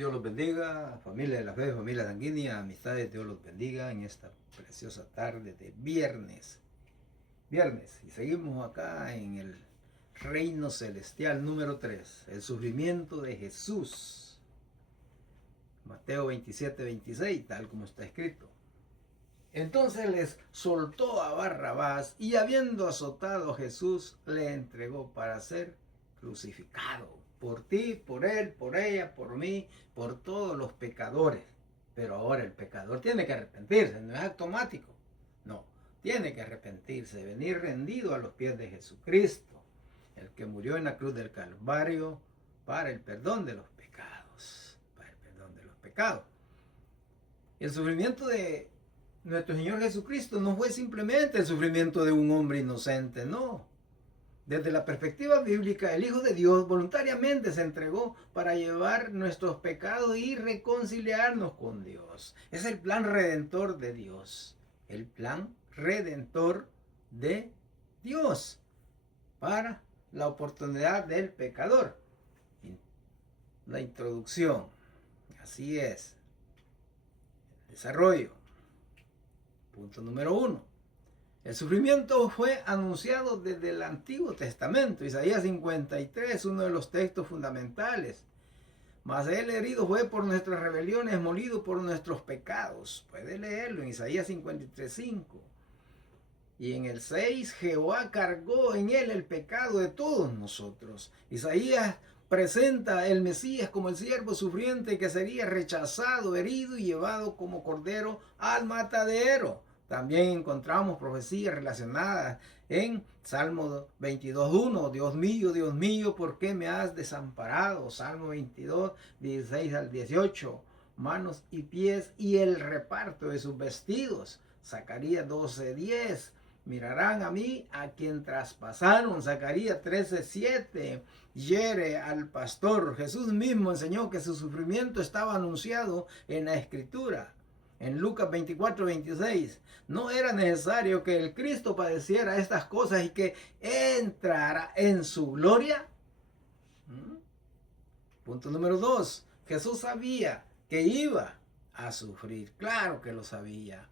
Dios los bendiga, familia de la fe, familia sanguínea, amistades, Dios los bendiga en esta preciosa tarde de viernes. Y seguimos acá en el reino celestial número 3, el sufrimiento de Jesús. Mateo 27, 26, tal como está escrito. Entonces les soltó a Barrabás y habiendo azotado a Jesús, le entregó para ser crucificado. Por ti, por él, por ella, por mí, por todos los pecadores. Pero ahora el pecador tiene que arrepentirse, no es automático. No, tiene que arrepentirse, venir rendido a los pies de Jesucristo, el que murió en la cruz del Calvario para el perdón de los pecados. Para el perdón de los pecados. El sufrimiento de nuestro Señor Jesucristo no fue simplemente el sufrimiento de un hombre inocente, no. Desde la perspectiva bíblica, el Hijo de Dios voluntariamente se entregó para llevar nuestros pecados y reconciliarnos con Dios. Es el plan redentor de Dios. El plan redentor de Dios para la oportunidad del pecador. La introducción. Así es. El desarrollo. Punto número 1. El sufrimiento fue anunciado desde el Antiguo Testamento. Isaías 53, uno de los textos fundamentales. Mas él herido fue por nuestras rebeliones, molido por nuestros pecados. Puede leerlo en Isaías 53, 5. Y en el 6, Jehová cargó en él el pecado de todos nosotros. Isaías presenta el Mesías como el siervo sufriente que sería rechazado, herido y llevado como cordero al matadero. También encontramos profecías relacionadas en Salmo 22.1. Dios mío, ¿por qué me has desamparado? Salmo 22, 16 al 18. Manos y pies y el reparto de sus vestidos. Zacarías 12.10. Mirarán a mí a quien traspasaron. Zacarías 13.7. Hiere al pastor. Jesús mismo enseñó que su sufrimiento estaba anunciado en la Escritura. En Lucas 24:26, no era necesario que el Cristo padeciera estas cosas y que entrara en su gloria. Punto número 2. Jesús sabía que iba a sufrir. Claro que lo sabía.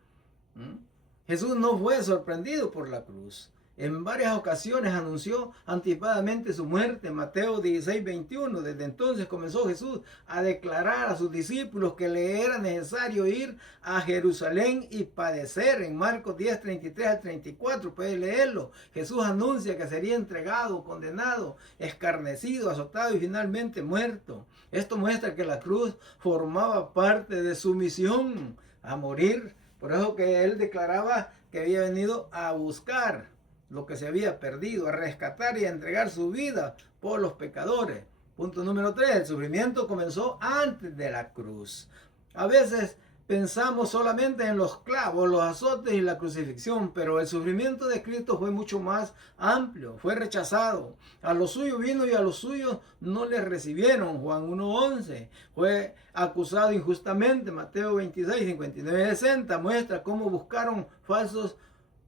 Jesús no fue sorprendido por la cruz. En varias ocasiones anunció anticipadamente su muerte. Mateo 16:21. Desde entonces comenzó Jesús a declarar a sus discípulos que le era necesario ir a Jerusalén y padecer. En Marcos 10:33 al 34, puede leerlo. Jesús anuncia que sería entregado, condenado, escarnecido, azotado y finalmente muerto. Esto muestra que la cruz formaba parte de su misión, a morir. Por eso que él declaraba que había venido a buscar lo que se había perdido, a rescatar y a entregar su vida por los pecadores. Punto número 3. El sufrimiento comenzó antes de la cruz. A veces pensamos solamente en los clavos, los azotes y la crucifixión, pero el sufrimiento de Cristo fue mucho más amplio. Fue rechazado. A los suyos vino y a los suyos no le recibieron. Juan 1:11. Fue acusado injustamente. Mateo 26, 59, 60 muestra cómo buscaron falsos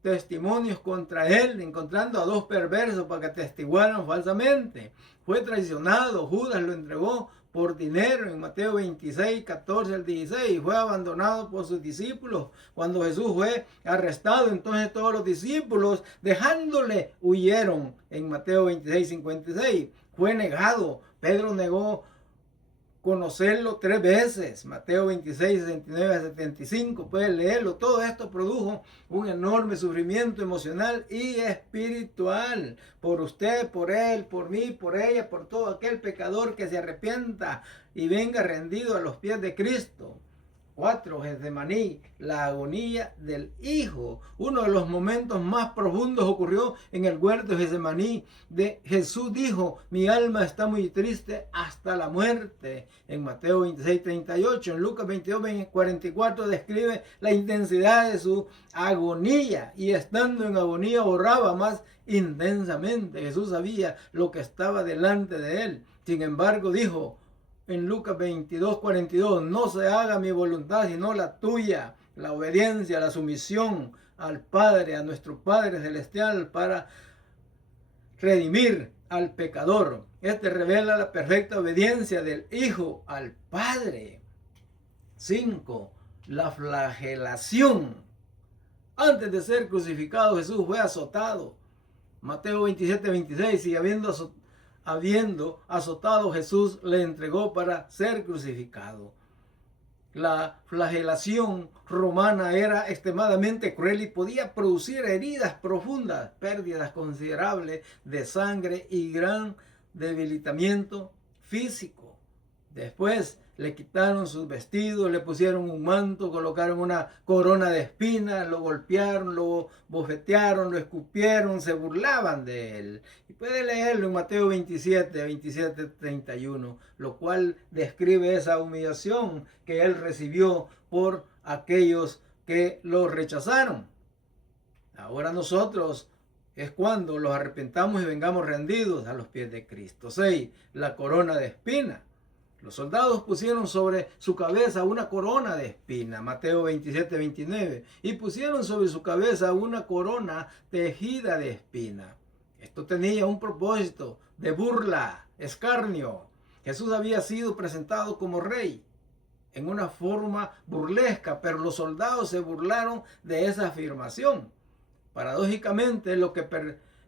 testimonios contra él, encontrando a dos perversos para que atestiguaran falsamente. Fue traicionado, Judas lo entregó por dinero en Mateo 26, 14 al 16. Fue abandonado por sus discípulos. Cuando Jesús fue arrestado, entonces todos los discípulos, dejándole, huyeron en Mateo 26, 56. Fue negado. Pedro negó conocerlo 3 veces. Mateo 26, 69 a 75. Pueden leerlo. Todo esto produjo un enorme sufrimiento emocional y espiritual. Por usted, por él, por mí, por ella, por todo aquel pecador que se arrepienta y venga rendido a los pies de Cristo. 4. Getsemaní, la agonía del Hijo. Uno de los momentos más profundos ocurrió en el huerto de Getsemaní. Jesús dijo, mi alma está muy triste hasta la muerte. En Mateo 26, 38. En Lucas 22, 44 describe la intensidad de su agonía. Y estando en agonía oraba más intensamente. Jesús sabía lo que estaba delante de él. Sin embargo dijo, en Lucas 22, 42, no se haga mi voluntad sino la tuya. La obediencia, la sumisión al Padre, a nuestro Padre Celestial para redimir al pecador. Este revela la perfecta obediencia del Hijo al Padre. 5. La flagelación. Antes de ser crucificado, Jesús fue azotado. Mateo 27:26, y habiendo azotado, Jesús le entregó para ser crucificado. La flagelación romana era extremadamente cruel y podía producir heridas profundas, pérdidas considerables de sangre y gran debilitamiento físico. Después le quitaron sus vestidos, le pusieron un manto, colocaron una corona de espinas, lo golpearon, lo bofetearon, lo escupieron, se burlaban de él. Y puede leerlo en Mateo 27:31, lo cual describe esa humillación que él recibió por aquellos que lo rechazaron. Ahora nosotros es cuando los arrepentamos y vengamos rendidos a los pies de Cristo. 6. La corona de espinas. Los soldados pusieron sobre su cabeza una corona de espina, Mateo 27:29, y pusieron sobre su cabeza una corona tejida de espina. Esto tenía un propósito de burla, escarnio. Jesús había sido presentado como rey en una forma burlesca, pero los soldados se burlaron de esa afirmación. Paradójicamente, lo que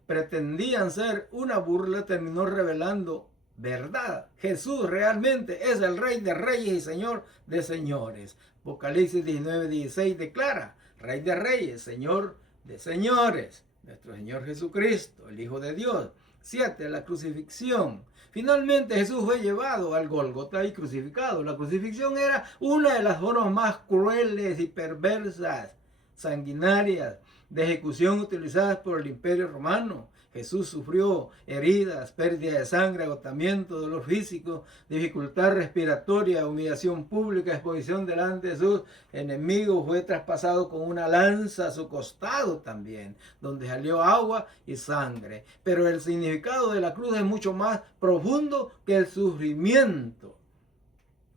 pretendían ser una burla terminó revelando verdad. Jesús realmente es el Rey de Reyes y Señor de Señores. Apocalipsis 19:16 declara: Rey de Reyes, Señor de Señores, nuestro Señor Jesucristo, el Hijo de Dios. 7. La crucifixión. Finalmente Jesús fue llevado al Gólgota y crucificado. La crucifixión era una de las formas más crueles y perversas, sanguinarias, de ejecución utilizadas por el Imperio Romano. Jesús sufrió heridas, pérdida de sangre, agotamiento, dolor físico, dificultad respiratoria, humillación pública, exposición delante de sus enemigos. Fue traspasado con una lanza a su costado también, donde salió agua y sangre. Pero el significado de la cruz es mucho más profundo que el sufrimiento.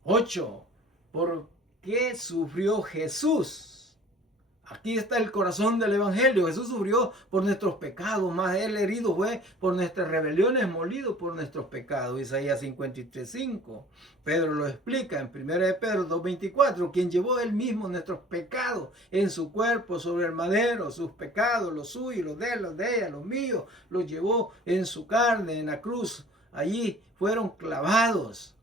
8. ¿Por qué sufrió Jesús? Aquí está el corazón del Evangelio. Jesús sufrió por nuestros pecados, más él herido fue por nuestras rebeliones, molido por nuestros pecados. Isaías 53:5. Pedro lo explica en 1 de Pedro 2:24, quien llevó él mismo nuestros pecados en su cuerpo sobre el madero, sus pecados, los suyos, los de ella, los míos, los llevó en su carne, en la cruz. Allí fueron clavados.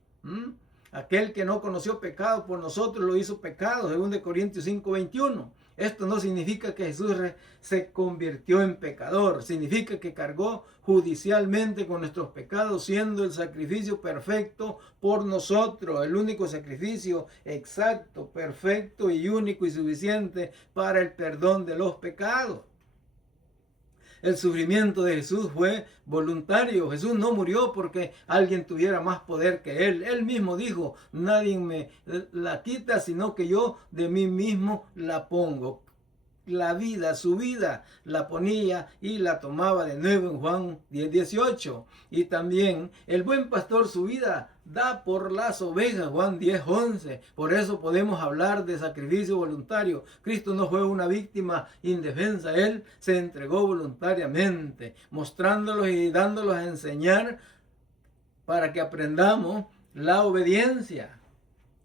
Aquel que no conoció pecado por nosotros lo hizo pecado, según de Corintios 5:21. Esto no significa que Jesús se convirtió en pecador, significa que cargó judicialmente con nuestros pecados, siendo el sacrificio perfecto por nosotros, el único sacrificio exacto, perfecto y único y suficiente para el perdón de los pecados. El sufrimiento de Jesús fue voluntario. Jesús no murió porque alguien tuviera más poder que él. Él mismo dijo: nadie me la quita, sino que yo de mí mismo la pongo. La vida, su vida, la ponía y la tomaba de nuevo en Juan 10:18. Y también el buen pastor su vida da por las ovejas, Juan 10:11. Por eso podemos hablar de sacrificio voluntario. Cristo no fue una víctima indefensa, él se entregó voluntariamente, mostrándolos y dándolos a enseñar para que aprendamos la obediencia.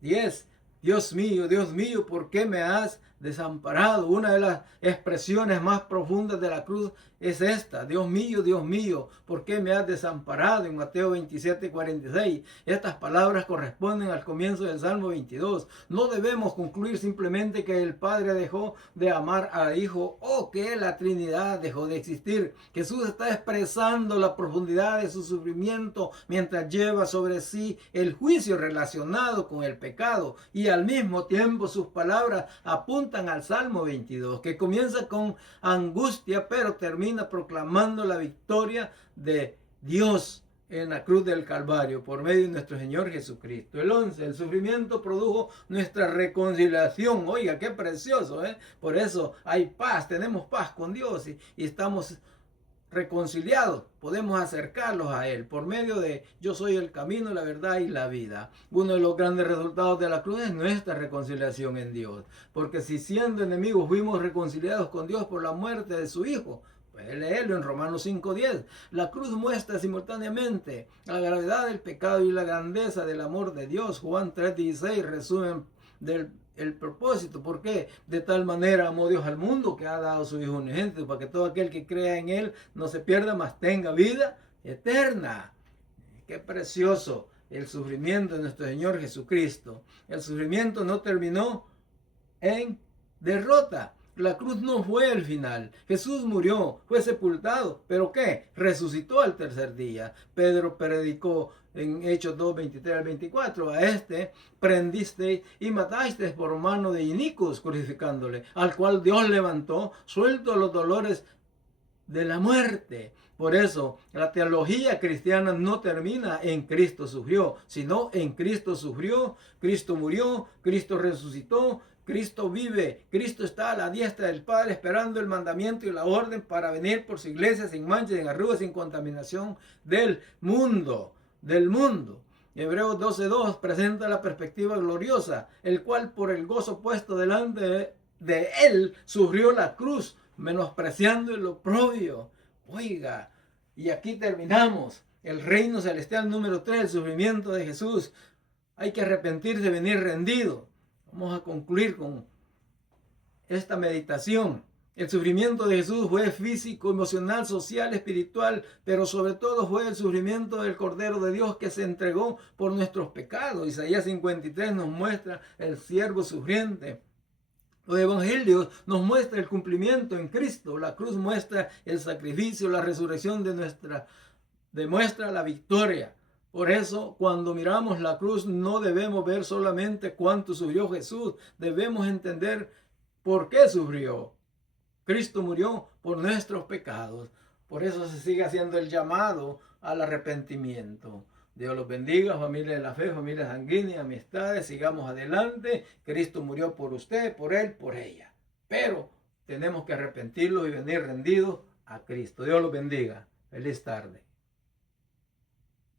10. Dios mío, ¿por qué me has desamparado? Una de las expresiones más profundas de la cruz es esta: Dios mío, ¿por qué me has desamparado? En Mateo 27:46. Estas palabras corresponden al comienzo del Salmo 22. No debemos concluir simplemente que el Padre dejó de amar al Hijo o que la Trinidad dejó de existir. Jesús está expresando la profundidad de su sufrimiento mientras lleva sobre sí el juicio relacionado con el pecado, y al mismo tiempo sus palabras apuntan al Salmo 22, que comienza con angustia pero termina proclamando la victoria de Dios en la cruz del Calvario por medio de nuestro Señor Jesucristo. El 11. El sufrimiento produjo nuestra reconciliación. Oiga, qué precioso, ¿eh? Por eso hay paz, tenemos paz con Dios y estamos reconciliados, podemos acercarlos a Él por medio de yo soy el camino, la verdad y la vida. Uno de los grandes resultados de la cruz es nuestra reconciliación en Dios, porque si siendo enemigos fuimos reconciliados con Dios por la muerte de su Hijo, Puede leerlo en Romanos 5:10. La cruz muestra simultáneamente la gravedad del pecado y la grandeza del amor de Dios. Juan 3:16 resumen el propósito. ¿Por qué? De tal manera amó Dios al mundo que ha dado a su Hijo unigénito para que todo aquel que crea en Él no se pierda, mas tenga vida eterna. Qué precioso el sufrimiento de nuestro Señor Jesucristo. El sufrimiento no terminó en derrota. La cruz no fue el final. Jesús murió, fue sepultado, pero ¿qué? Resucitó al tercer día. Pedro predicó en Hechos 2:23 al 24. A este prendiste y mataste por mano de inicuos, crucificándole, al cual Dios levantó, suelto los dolores de la muerte. Por eso la teología cristiana no termina en Cristo sufrió, sino en Cristo sufrió, Cristo murió, Cristo resucitó, Cristo vive, Cristo está a la diestra del Padre esperando el mandamiento y la orden para venir por su iglesia sin mancha, sin arrugas, sin contaminación del mundo. Hebreos 12:2 presenta la perspectiva gloriosa, el cual por el gozo puesto delante de él sufrió la cruz, menospreciando el oprobio. Oiga, y aquí terminamos el reino celestial número 3, el sufrimiento de Jesús. Hay que arrepentirse, venir rendido. Vamos a concluir con esta meditación. El sufrimiento de Jesús fue físico, emocional, social, espiritual, pero sobre todo fue el sufrimiento del Cordero de Dios que se entregó por nuestros pecados. Isaías 53 nos muestra el siervo sufriente. Los evangelios nos muestran el cumplimiento en Cristo. La cruz muestra el sacrificio, la resurrección demuestra la victoria. Por eso, cuando miramos la cruz, no debemos ver solamente cuánto sufrió Jesús. Debemos entender por qué sufrió. Cristo murió por nuestros pecados. Por eso se sigue haciendo el llamado al arrepentimiento. Dios los bendiga, familia de la fe, familia sanguínea, amistades, sigamos adelante. Cristo murió por usted, por él, por ella. Pero tenemos que arrepentirlos y venir rendidos a Cristo. Dios los bendiga. Feliz tarde.